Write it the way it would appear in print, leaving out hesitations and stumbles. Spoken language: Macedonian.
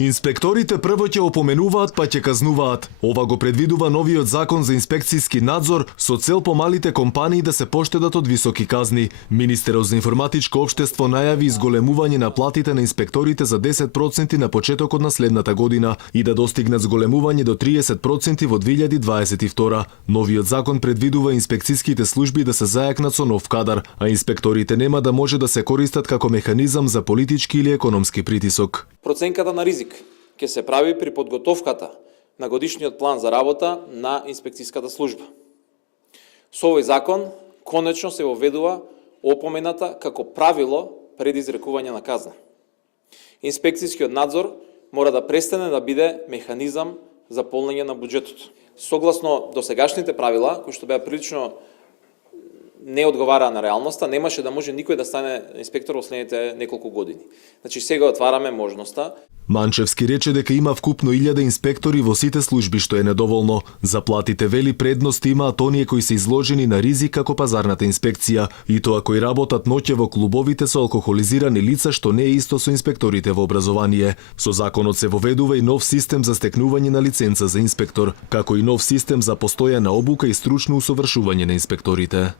Инспекторите прво ќе опоменуваат па ќе казнуваат. Ова го предвидува новиот закон за инспекцијски надзор со цел помалите компании да се поштедат од високи казни. Министерот за информатичко општество најави изголемување на платите на инспекторите за 10% на почетокот на следната година и да достигнат зголемување до 30% во 2022. Новиот закон предвидува инспекцијските служби да се зајакнат со нов кадар, а инспекторите нема да може да се користат како механизам за политички или економски притисок. Проценката на ризик ќе се прави при подготовката на годишниот план за работа на инспекцијската служба. Со овој закон конечно се воведува опомената како правило пред изрекување на казна. Инспекцијскиот надзор мора да престане да биде механизам за полнење на буџетот. Согласно досегашните правила, кои што беа прилично не одговара на реалноста, немаше да може никој да стане инспектор во следните неколку години. Значи сега отвараме можноста. Манчевски рече дека има вкупно 1000 инспектори во сите служби, што е недоволно. Заплатите вели предност имаат оние кои се изложени на ризик како пазарната инспекција и тоа кои работат ноќе во клубовите со алкохолизирани лица, што не е исто со инспекторите во образование. Со законот се воведува и нов систем за стекнување на лиценца за инспектор, како и нов систем за постојана обука и стручно усовршување на инспекторите.